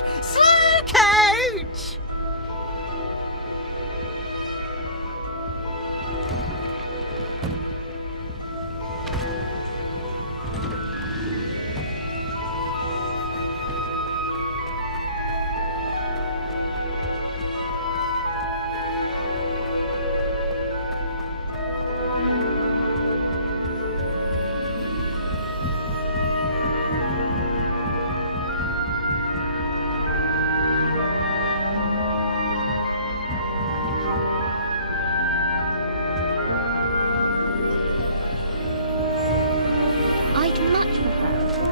coach! Slow coach! I'd much prefer.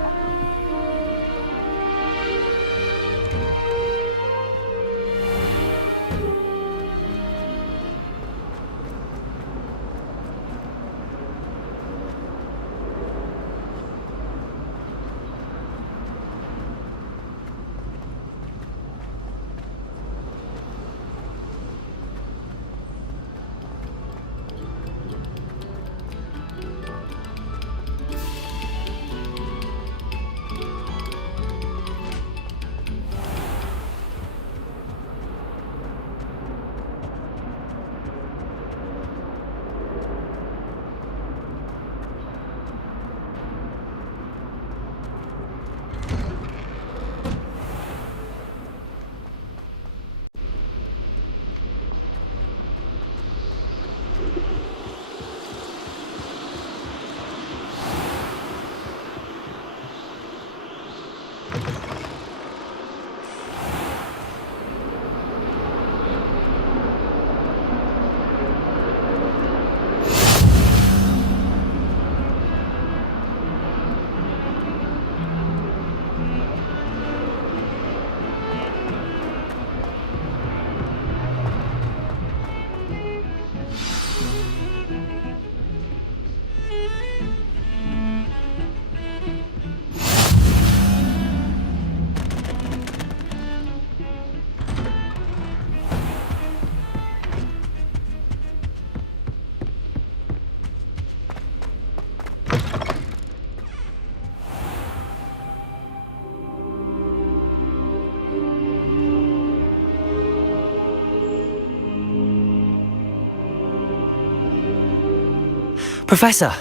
Professor,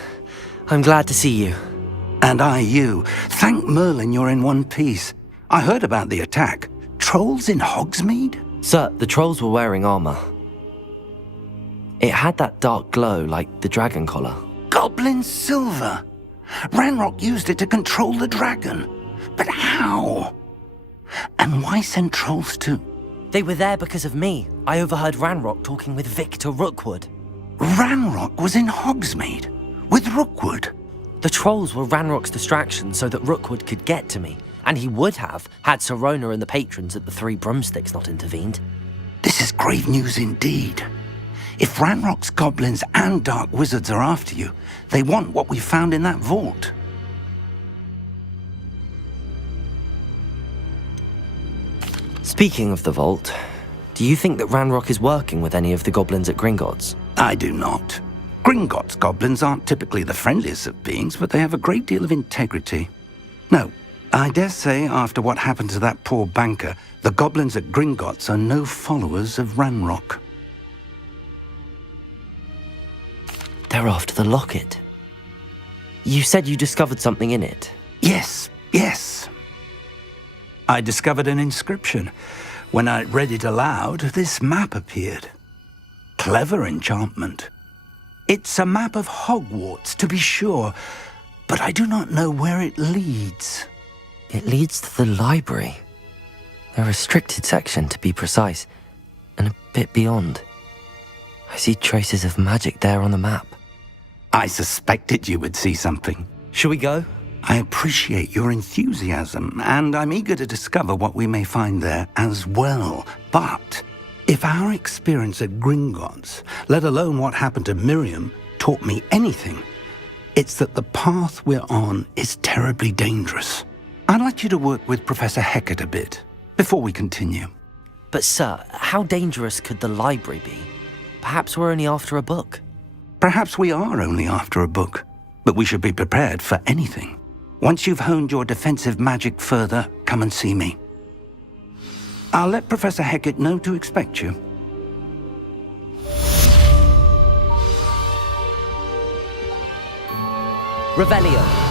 I'm glad to see you. And I you. Thank Merlin you're in one piece. I heard about the attack. Trolls in Hogsmeade? Sir, the trolls were wearing armor. It had that dark glow like the dragon collar. Goblin silver! Ranrock used it to control the dragon. But how? And why send trolls too? They were there because of me. I overheard Ranrock talking with Victor Rookwood. Ranrock was in Hogsmeade? With Rookwood? The trolls were Ranrock's distraction so that Rookwood could get to me. And he would have, had Sirona and the patrons at the Three Broomsticks not intervened. This is grave news indeed. If Ranrock's goblins and dark wizards are after you, they want what we found in that vault. Speaking of the vault, do you think that Ranrock is working with any of the goblins at Gringotts? I do not. Gringotts goblins aren't typically the friendliest of beings, but they have a great deal of integrity. No, I dare say after what happened to that poor banker, the goblins at Gringotts are no followers of Ranrock. They're after the locket. You said you discovered something in it. Yes. I discovered an inscription. When I read it aloud, this map appeared. Clever enchantment. It's a map of Hogwarts, to be sure, but I do not know where it leads. It leads to the library. The restricted section, to be precise, and a bit beyond. I see traces of magic there on the map. I suspected you would see something. Shall we go? I appreciate your enthusiasm, and I'm eager to discover what we may find there as well. But if our experience at Gringotts, let alone what happened to Miriam, taught me anything, it's that the path we're on is terribly dangerous. I'd like you to work with Professor Hecat a bit before we continue. But sir, how dangerous could the library be? Perhaps we're only after a book. Perhaps we are only after a book, but we should be prepared for anything. Once you've honed your defensive magic further, come and see me. I'll let Professor Hecat know to expect you. Revelio.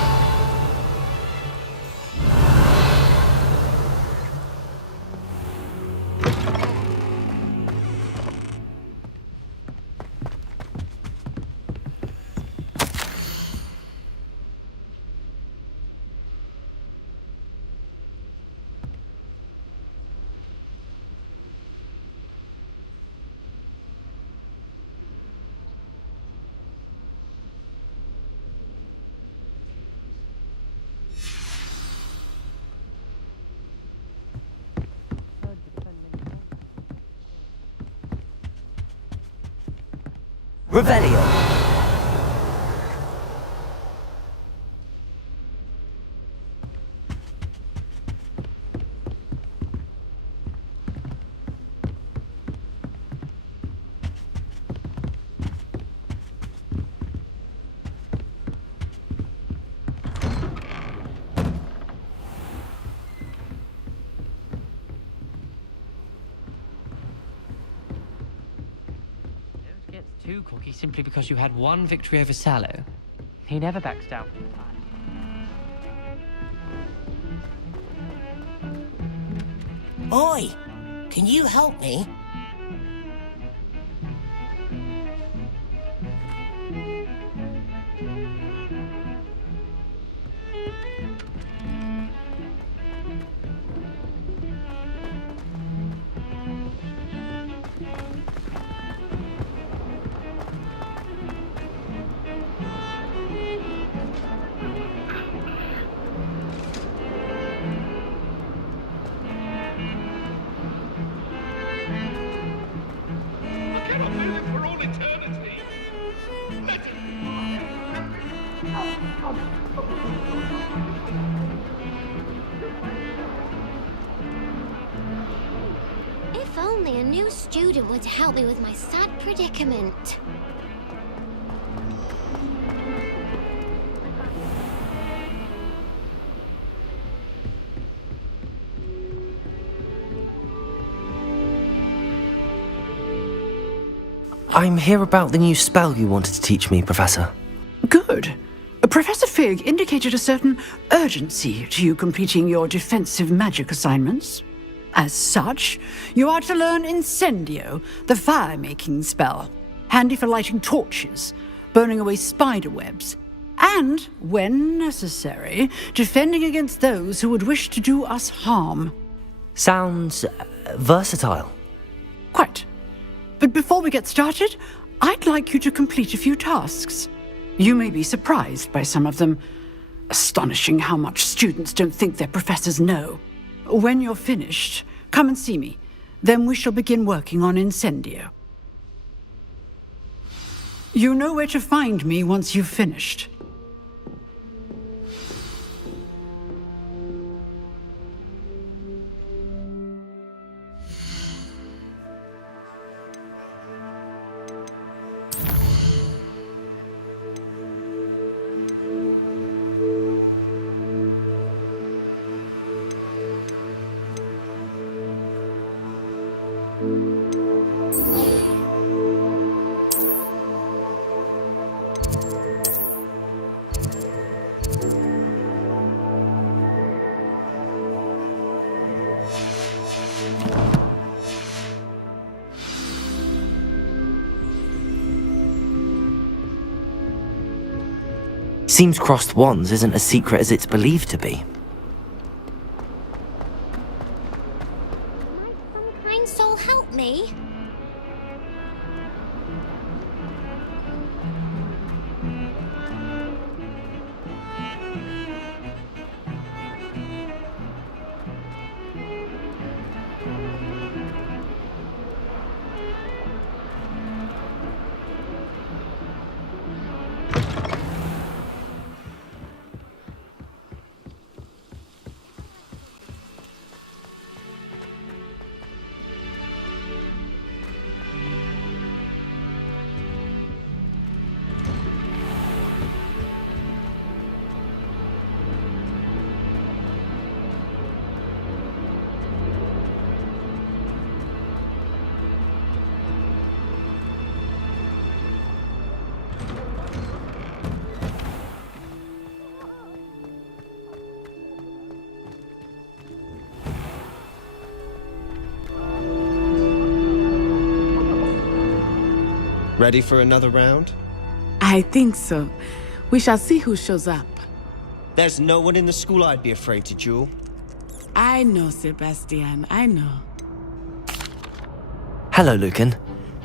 Revelio. Don't get too cocky simply because you had one victory over Sallow. He never backs down from the fight. Oi! Can you help me? If only a new student were to help me with my sad predicament. I'm here about the new spell you wanted to teach me, Professor. Good. Professor Fig indicated a certain urgency to you completing your defensive magic assignments. As such, you are to learn Incendio, the fire-making spell, handy for lighting torches, burning away spider webs, and, when necessary, defending against those who would wish to do us harm. Sounds versatile. Quite. But before we get started, I'd like you to complete a few tasks. You may be surprised by some of them. Astonishing how much students don't think their professors know. When you're finished, come and see me. Then we shall begin working on Incendio. You know where to find me once you've finished. Seems crossed wands isn't as secret as it's believed to be. Might some kind soul help me? Ready for another round? I think so. We shall see who shows up. There's no one in the school I'd be afraid to duel. I know, Sebastian, I know. Hello, Lucan.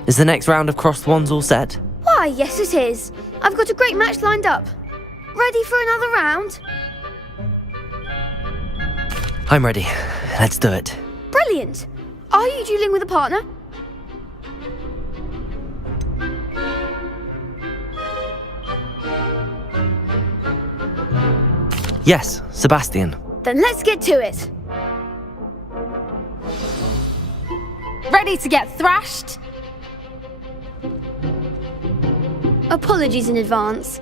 Is the next round of Crossed Wands all set? Why, yes it is. I've got a great match lined up. Ready for another round? I'm ready. Let's do it. Brilliant. Are you dueling with a partner? Yes, Sebastian. Then let's get to it. Ready to get thrashed? Apologies in advance.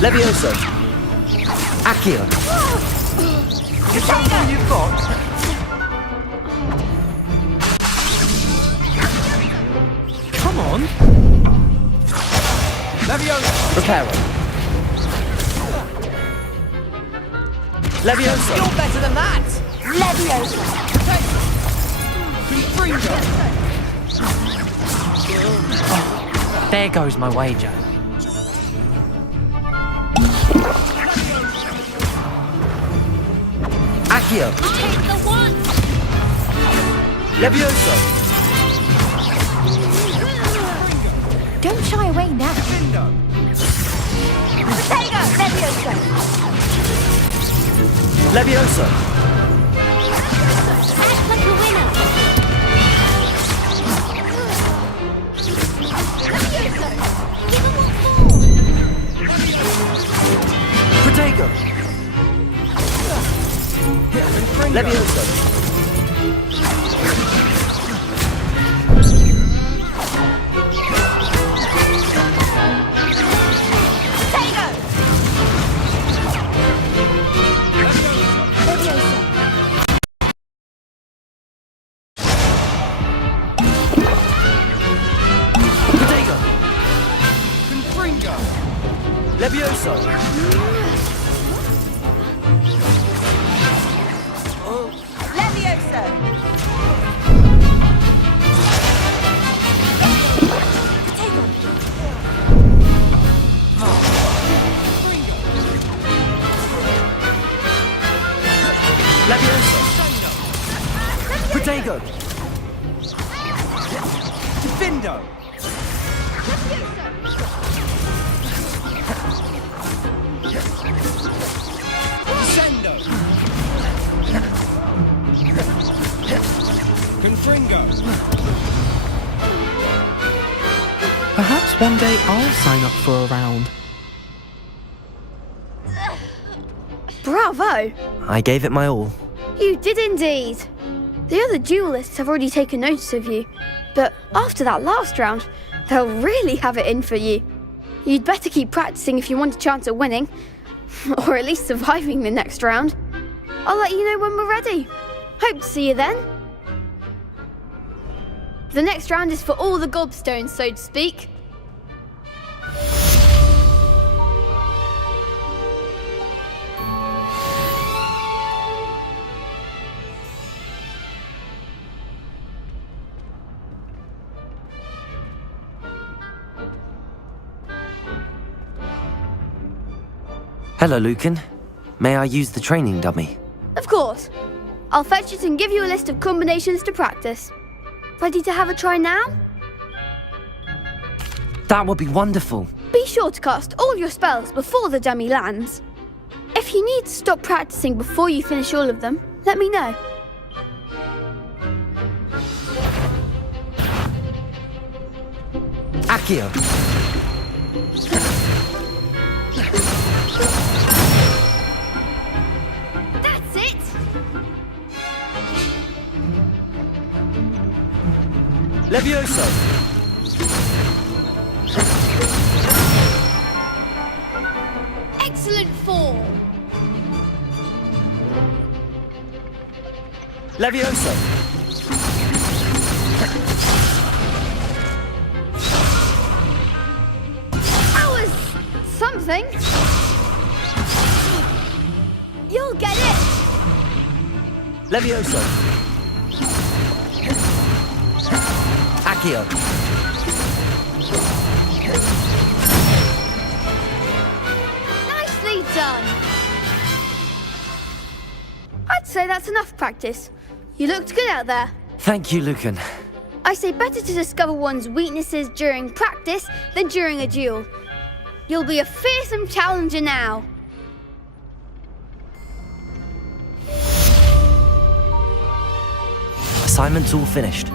Levioso. Accio. You told me you've got. Come on. Levioso. Reparo. Levioso. You're better than that. Leviosa. There goes my wager. Accio. Take the one. Levioso. Don't shy away now. Protego. Leviosa. Levioso. Act like a winner. Leviosa. Give him what for. Protego. Levioso. Protego. Levioso. Protego. Defendo. Descendo. Confringo. Perhaps one day I'll sign up for a round. Bravo. I gave it my all. You did indeed. The other duelists have already taken notice of you, but after that last round, they'll really have it in for you. You'd better keep practicing if you want a chance at winning, or at least surviving the next round. I'll let you know when we're ready. Hope to see you then. The next round is for all the gobstones, so to speak. Hello, Lucan. May I use the training dummy? Of course. I'll fetch it and give you a list of combinations to practice. Ready to have a try now? That would be wonderful. Be sure to cast all your spells before the dummy lands. If you need to stop practicing before you finish all of them, let me know. Accio. That's it! Levioso. Excellent form! Levioso. That was something. Levioso. Accio. Nicely done! I'd say that's enough practice. You looked good out there. Thank you, Lucan. I say better to discover one's weaknesses during practice than during a duel. You'll be a fearsome challenger now. Assignment's all finished.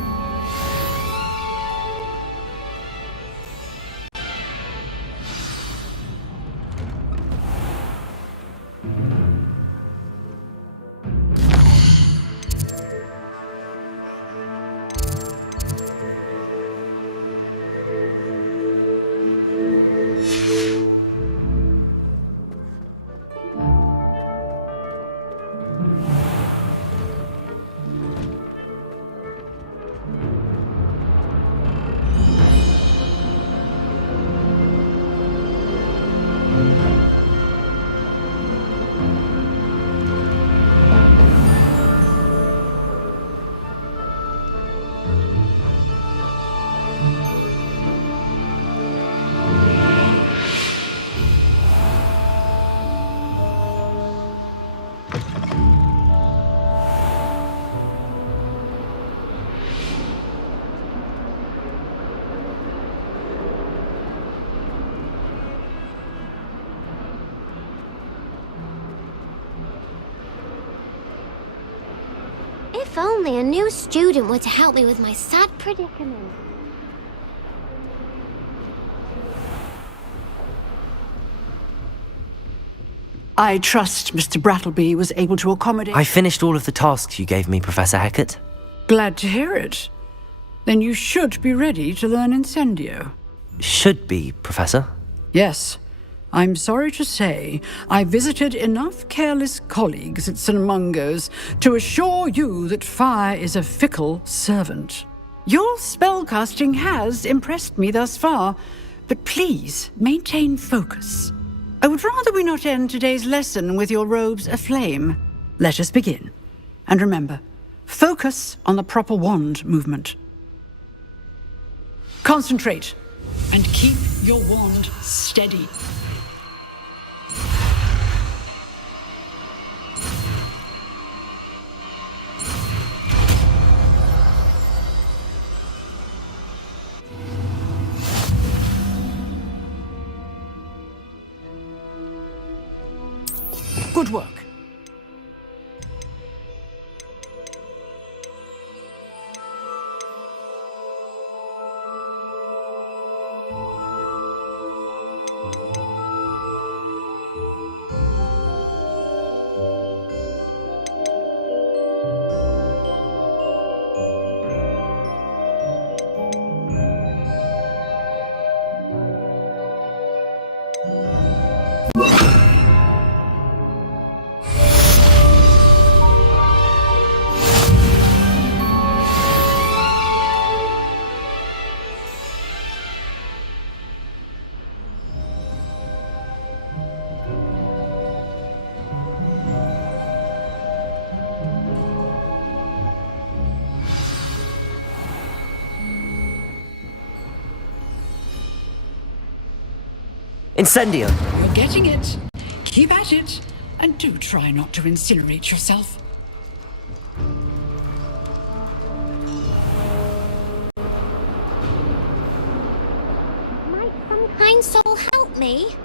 If only a new student were to help me with my sad predicament. I trust Mr. Brattleby was able to accommodate... I finished all of the tasks you gave me, Professor Hecat. Glad to hear it. Then you should be ready to learn Incendio. Should be, Professor. Yes. I'm sorry to say, I visited enough careless colleagues at St. Mungo's to assure you that fire is a fickle servant. Your spellcasting has impressed me thus far, but please maintain focus. I would rather we not end today's lesson with your robes aflame. Let us begin. And remember, focus on the proper wand movement. Concentrate, and keep your wand steady. Good work. Incendio! You're getting it. Keep at it. And do try not to incinerate yourself. Might some kind soul help me?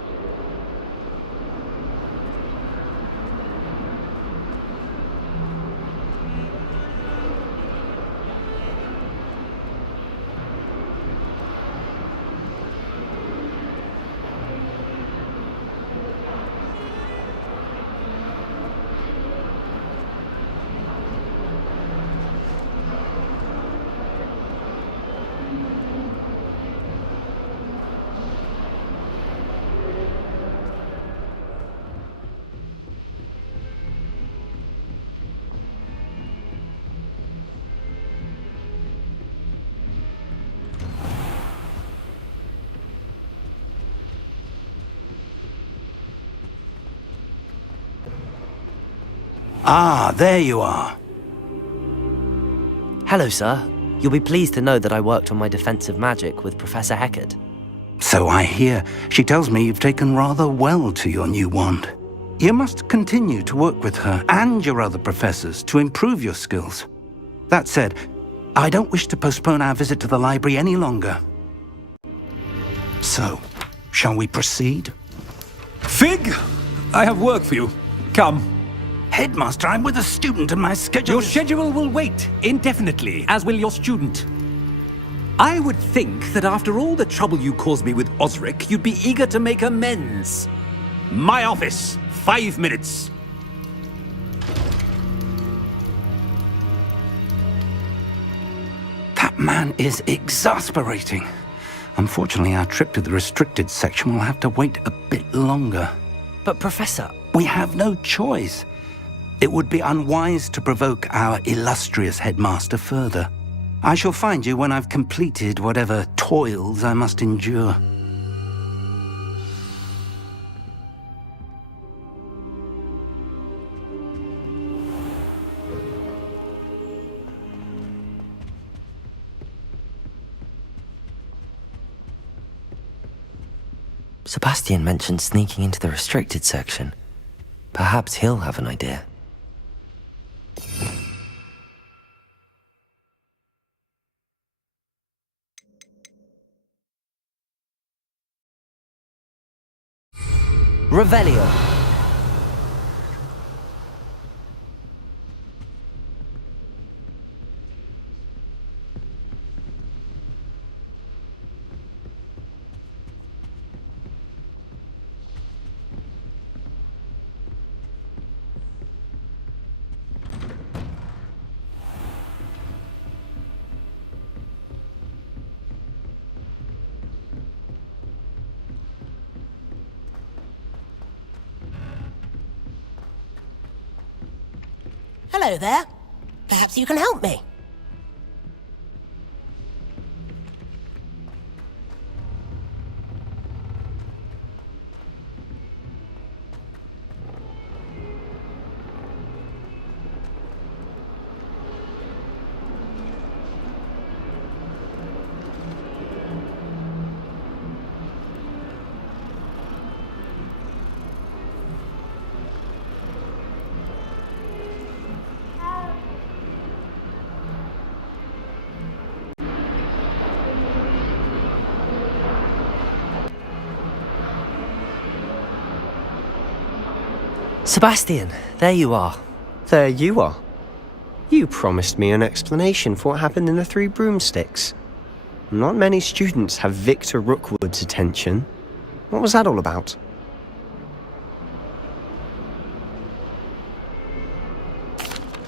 Ah, there you are. Hello, sir. You'll be pleased to know that I worked on my defensive magic with Professor Heckard. So I hear. She tells me you've taken rather well to your new wand. You must continue to work with her and your other professors to improve your skills. That said, I don't wish to postpone our visit to the library any longer. So, shall we proceed? Fig, I have work for you. Come. Headmaster, I'm with a student and my schedule Your schedule will wait indefinitely, as will your student. I would think that after all the trouble you caused me with Osric, you'd be eager to make amends. My office, 5 minutes. That man is exasperating. Unfortunately, our trip to the restricted section will have to wait a bit longer. But Professor... We have no choice. It would be unwise to provoke our illustrious headmaster further. I shall find you when I've completed whatever toils I must endure. Sebastian mentioned sneaking into the restricted section. Perhaps he'll have an idea. Revelio. Hello there. Perhaps you can help me. Sebastian, there you are. There you are. You promised me an explanation for what happened in the Three Broomsticks. Not many students have Victor Rookwood's attention. What was that all about?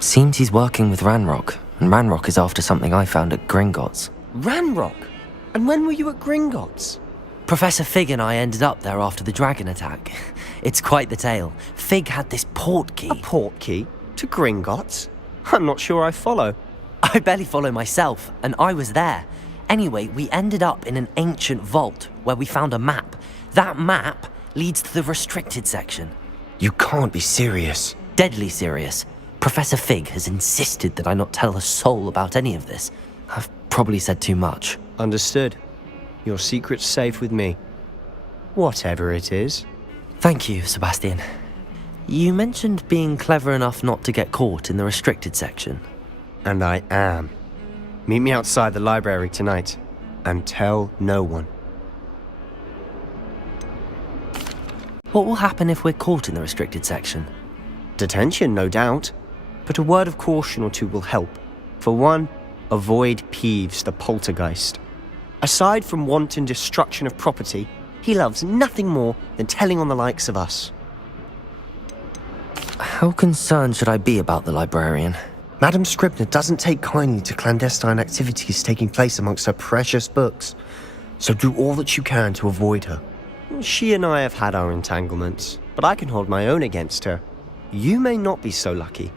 Seems he's working with Ranrock, and Ranrock is after something I found at Gringotts. Ranrock? And when were you at Gringotts? Professor Fig and I ended up there after the dragon attack. It's quite the tale. Fig had this port key. A port key? To Gringotts? I'm not sure I follow. I barely follow myself, and I was there. Anyway, we ended up in an ancient vault where we found a map. That map leads to the restricted section. You can't be serious. Deadly serious. Professor Fig has insisted that I not tell a soul about any of this. I've probably said too much. Understood. Your secret's safe with me. Whatever it is. Thank you, Sebastian. You mentioned being clever enough not to get caught in the restricted section. And I am. Meet me outside the library tonight, and tell no one. What will happen if we're caught in the restricted section? Detention, no doubt. But a word of caution or two will help. For one, avoid Peeves the poltergeist. Aside from wanton destruction of property, he loves nothing more than telling on the likes of us. How concerned should I be about the librarian? Madame Scribner doesn't take kindly to clandestine activities taking place amongst her precious books, so do all that you can to avoid her. She and I have had our entanglements, but I can hold my own against her. You may not be so lucky.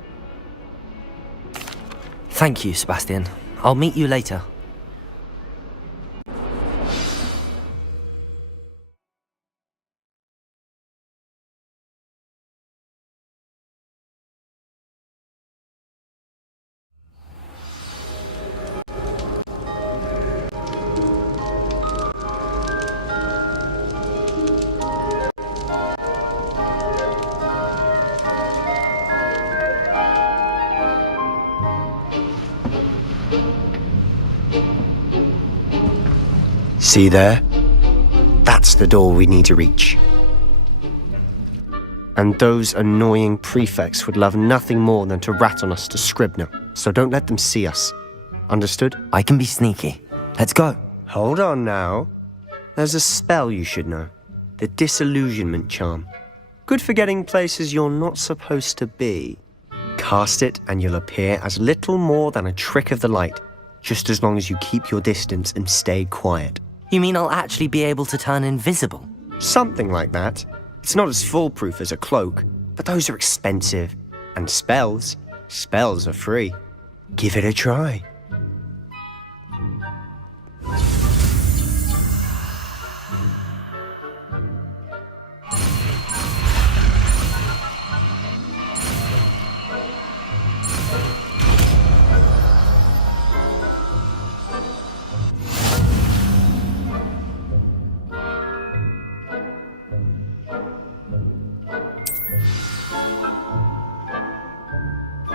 Thank you, Sebastian. I'll meet you later. See there? That's the door we need to reach. And those annoying prefects would love nothing more than to rat on us to Scribner, so don't let them see us. Understood? I can be sneaky. Let's go. Hold on now. There's a spell you should know. The Disillusionment Charm. Good for getting places you're not supposed to be. Cast it and you'll appear as little more than a trick of the light, just as long as you keep your distance and stay quiet. You mean I'll actually be able to turn invisible? Something like that. It's not as foolproof as a cloak, but those are expensive. And spells are free. Give it a try.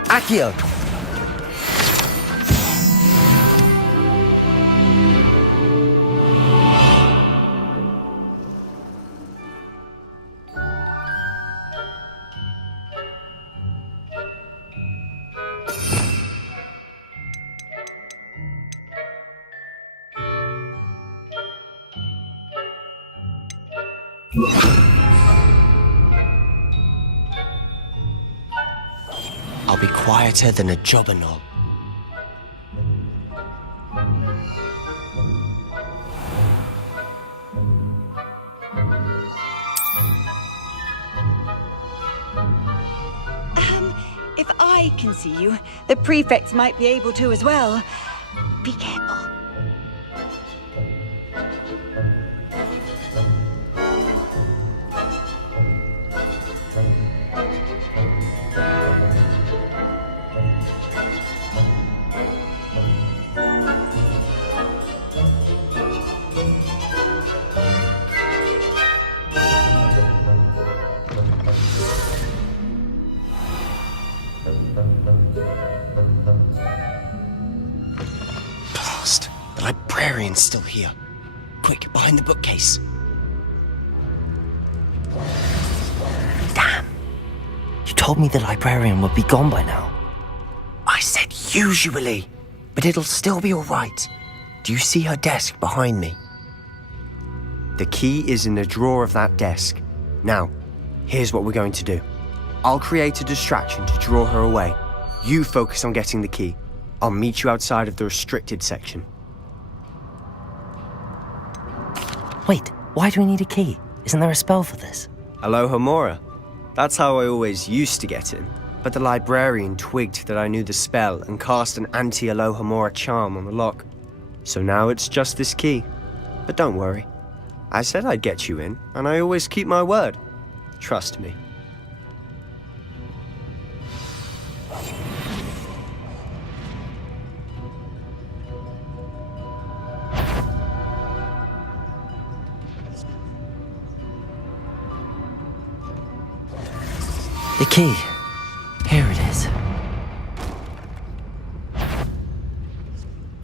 Accio! I'll be quieter than a jobberknoll. If I can see you, the prefects might be able to as well. Be careful. Blast! The librarian's still here. Quick, behind the bookcase. Damn. You told me the librarian would be gone by now. I said usually, but it'll still be all right. Do you see her desk behind me? The key is in the drawer of that desk. Now, here's what we're going to do. I'll create a distraction to draw her away. You focus on getting the key. I'll meet you outside of the restricted section. Wait, why do we need a key? Isn't there a spell for this? Alohomora. That's how I always used to get in. But the librarian twigged that I knew the spell and cast an anti-Alohomora charm on the lock. So now it's just this key. But don't worry. I said I'd get you in, and I always keep my word. Trust me. The key. Here it is.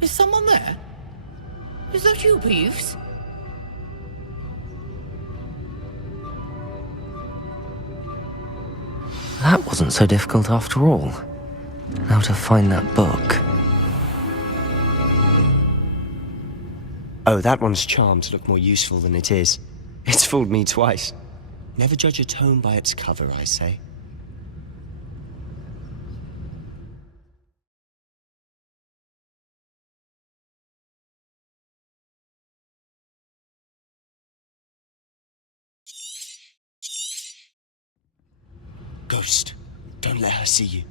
Is someone there? Is that you, Peeves? That wasn't so difficult after all. Now to find that book. Oh, that one's charmed to look more useful than it is. It's fooled me twice. Never judge a tome by its cover, I say. Ghost, don't let her see you.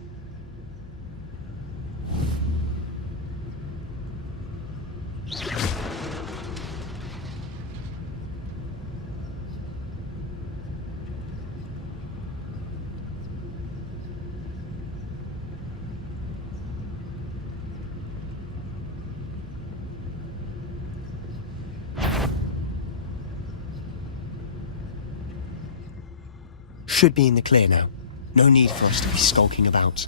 Should be in the clear now. No need for us to be skulking about.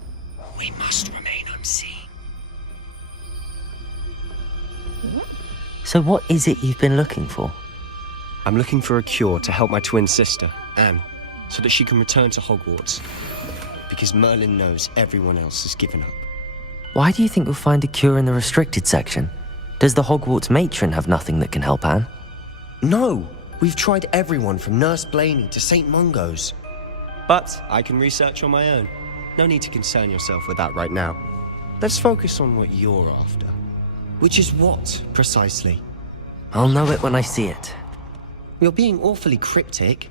We must remain unseen. So what is it you've been looking for? I'm looking for a cure to help my twin sister, Anne, so that she can return to Hogwarts. Because Merlin knows everyone else has given up. Why do you think you'll find a cure in the restricted section? Does the Hogwarts matron have nothing that can help Anne? No! We've tried everyone from Nurse Blaney to St. Mungo's. But I can research on my own. No need to concern yourself with that right now. Let's focus on what you're after. Which is what, precisely? I'll know it when I see it. You're being awfully cryptic.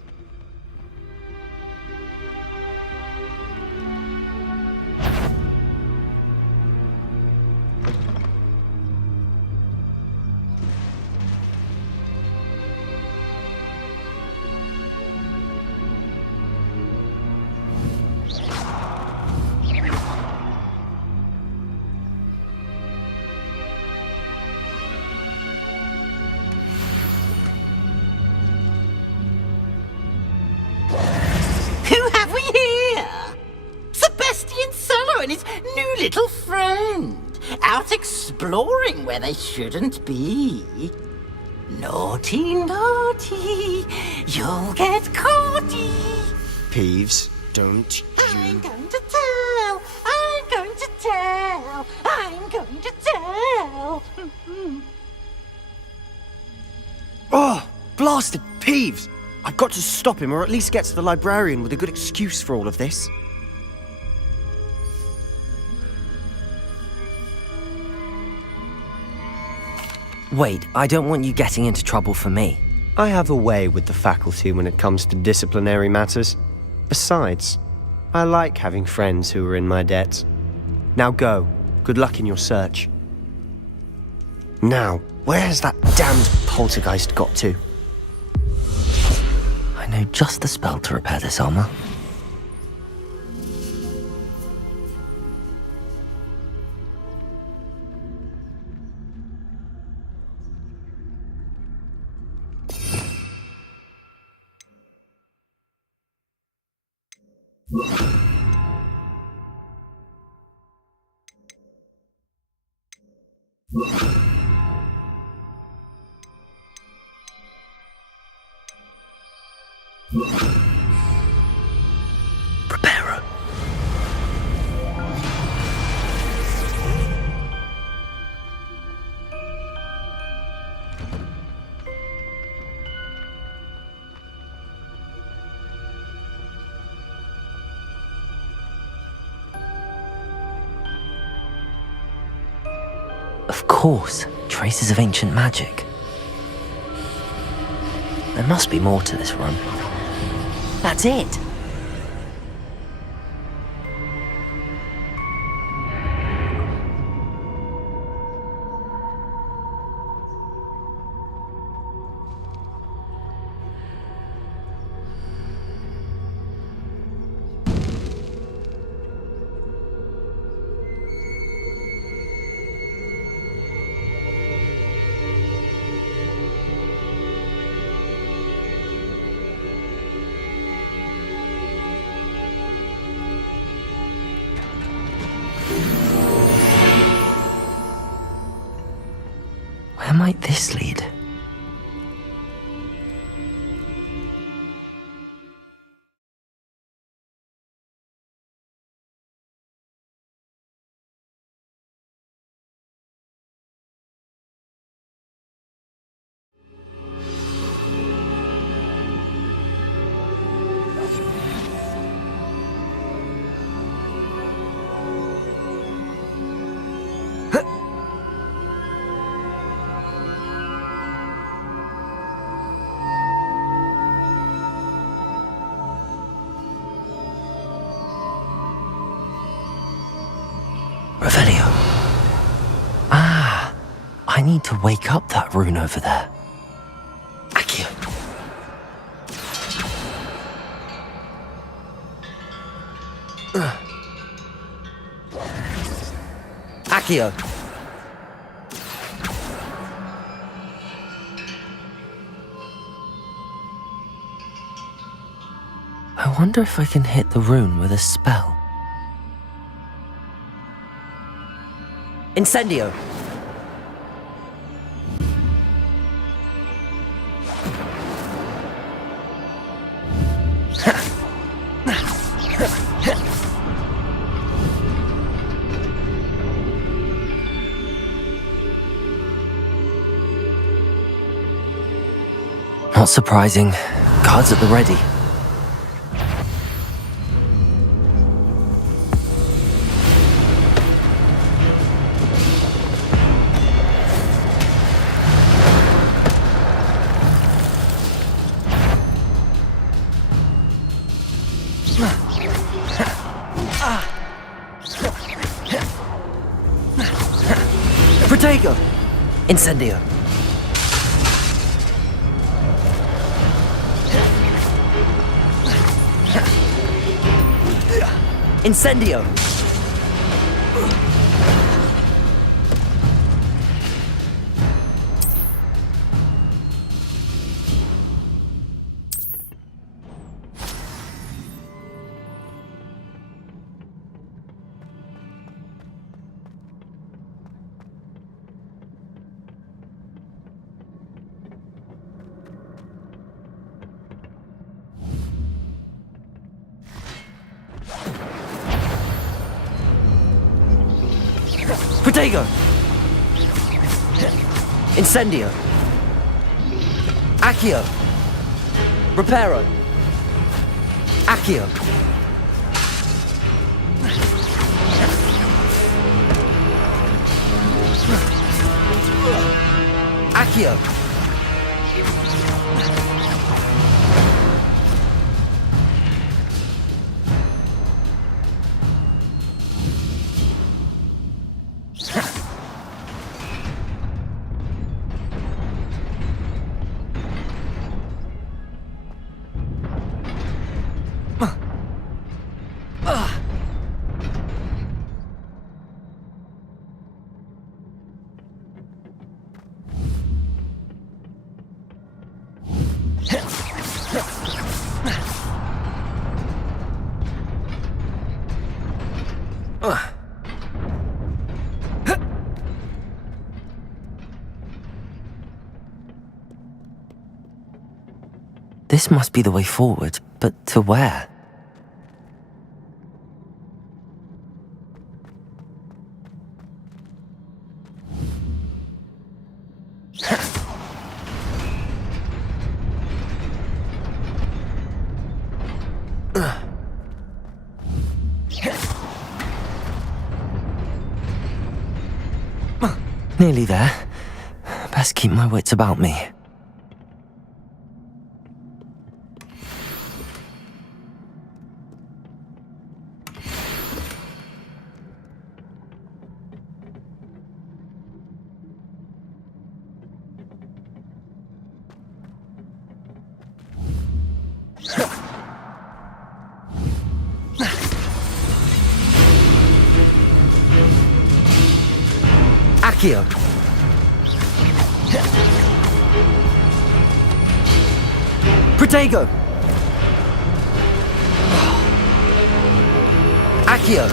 Little friend, out exploring where they shouldn't be. Naughty, naughty, you'll get caughty. Peeves, don't you... I'm going to tell, I'm going to tell, I'm going to tell. Oh, blasted Peeves! I've got to stop him, or at least get to the librarian with a good excuse for all of this. Wait, I don't want you getting into trouble for me. I have a way with the faculty when it comes to disciplinary matters. Besides, I like having friends who are in my debt. Now go. Good luck in your search. Now, where has that damned poltergeist got to? I know just the spell to repair this armor. Preparo. Of course, traces of ancient magic. There must be more to this run. That's it! Where might this lead? Revelio. Ah, I need to wake up that rune over there. Accio. Accio. I wonder if I can hit the rune with a spell. Incendio! Not surprising. Guards at the ready. Protego! Incendio! Incendio! Protego! Incendio! Accio! Reparo! Accio! Accio! This must be the way forward, but to where? Nearly there. Best keep my wits about me. Accio! Protego! Accio!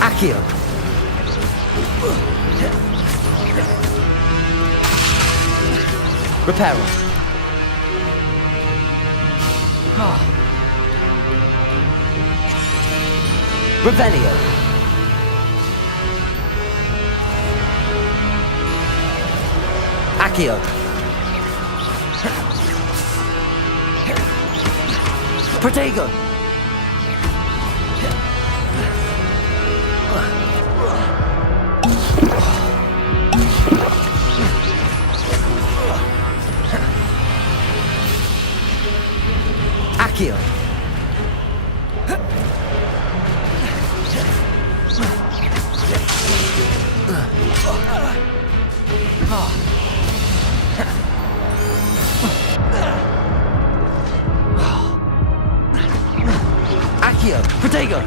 Accio! Reparo! Revelio! Accio! Protego! Accio! Accio! Protego!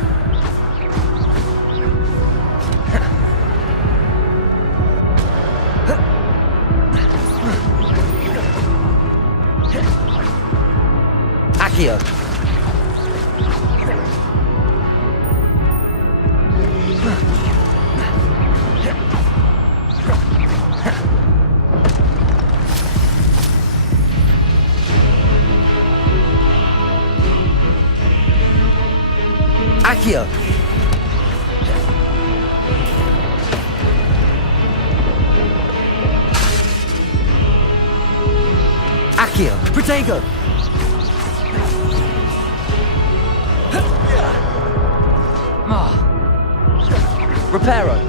Accio! Accio! Accio, Protego! Reparo!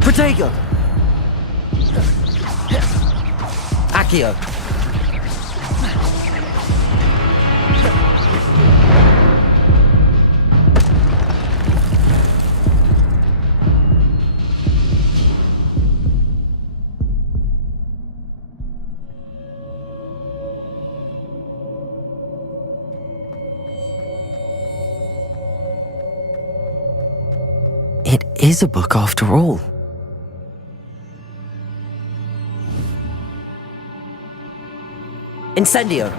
Protego! Accio! It is a book after all. Incendio!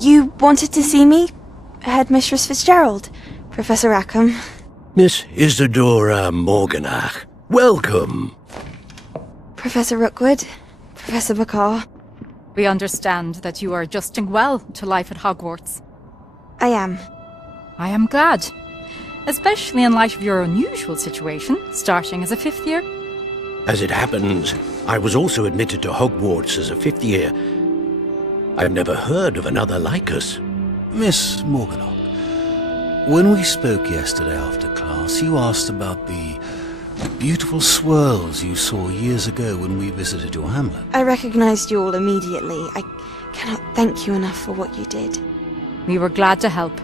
You wanted to see me? Headmistress Fitzgerald? Professor Rackham? Miss Isadora Morganach, welcome. Professor Rookwood? Professor McCaw? We understand that you are adjusting well to life at Hogwarts. I am. I am glad. Especially in light of your unusual situation, starting as a 5th year. As it happens, I was also admitted to Hogwarts as a 5th year. I've never heard of another like us. Miss Morganach, when we spoke yesterday after class, you asked about the beautiful swirls you saw years ago when we visited your hamlet. I recognized you all immediately. I cannot thank you enough for what you did. We were glad to help.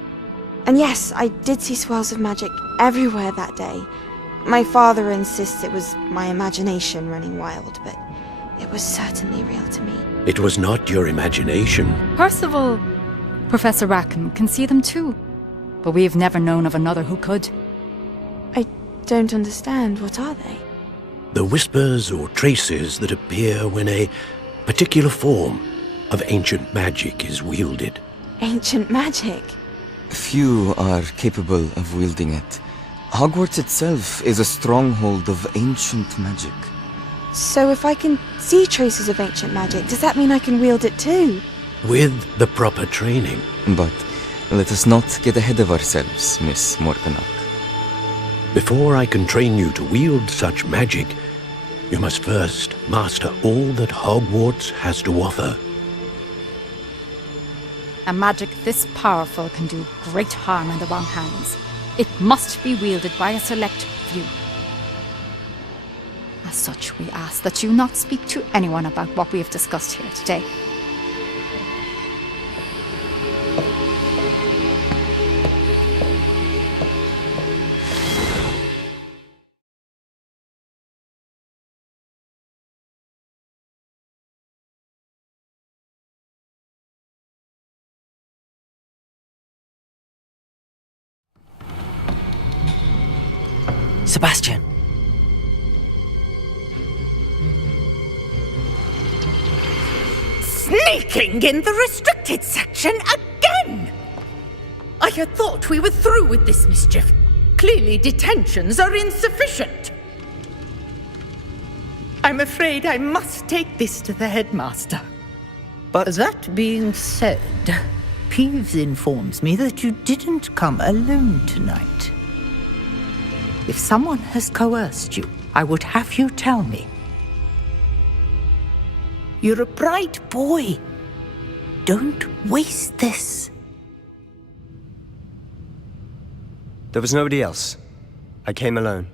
And yes, I did see swirls of magic everywhere that day. My father insists it was my imagination running wild, but it was certainly real to me. It was not your imagination. Percival, Professor Rackham can see them too. But we have never known of another who could. I don't understand. What are they? The whispers or traces that appear when a particular form of ancient magic is wielded. Ancient magic? Few are capable of wielding it. Hogwarts itself is a stronghold of ancient magic. So if I can see traces of ancient magic, does that mean I can wield it too? With the proper training. But let us not get ahead of ourselves, Miss Morganach. Before I can train you to wield such magic, you must first master all that Hogwarts has to offer. A magic this powerful can do great harm in the wrong hands. It must be wielded by a select few. As such, we ask that you not speak to anyone about what we have discussed here today. Sebastian! Sneaking in the restricted section again! I had thought we were through with this mischief. Clearly detentions are insufficient. I'm afraid I must take this to the headmaster. But that being said, Peeves informs me that you didn't come alone tonight. If someone has coerced you, I would have you tell me. You're a bright boy. Don't waste this. there was nobody else. I came alone.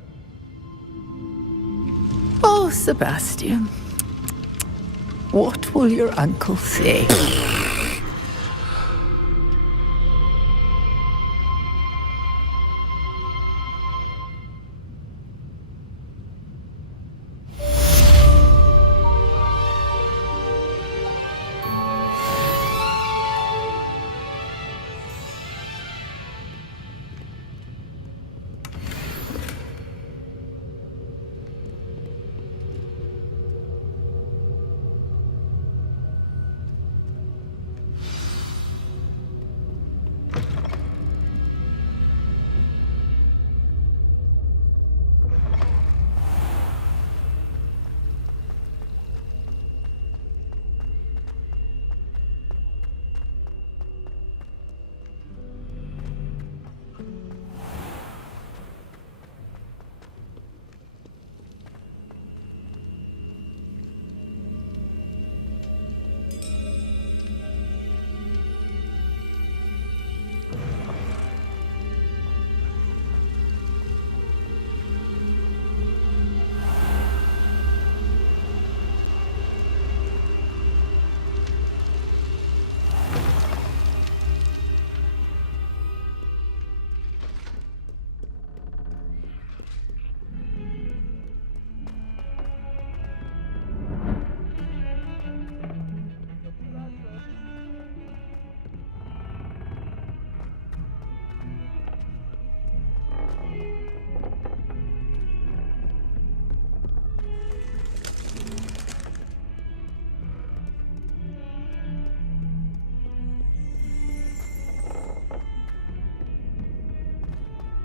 Oh, Sebastian. What will your uncle say?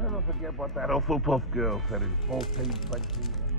Never forget what that Hufflepuff girl said in 1420.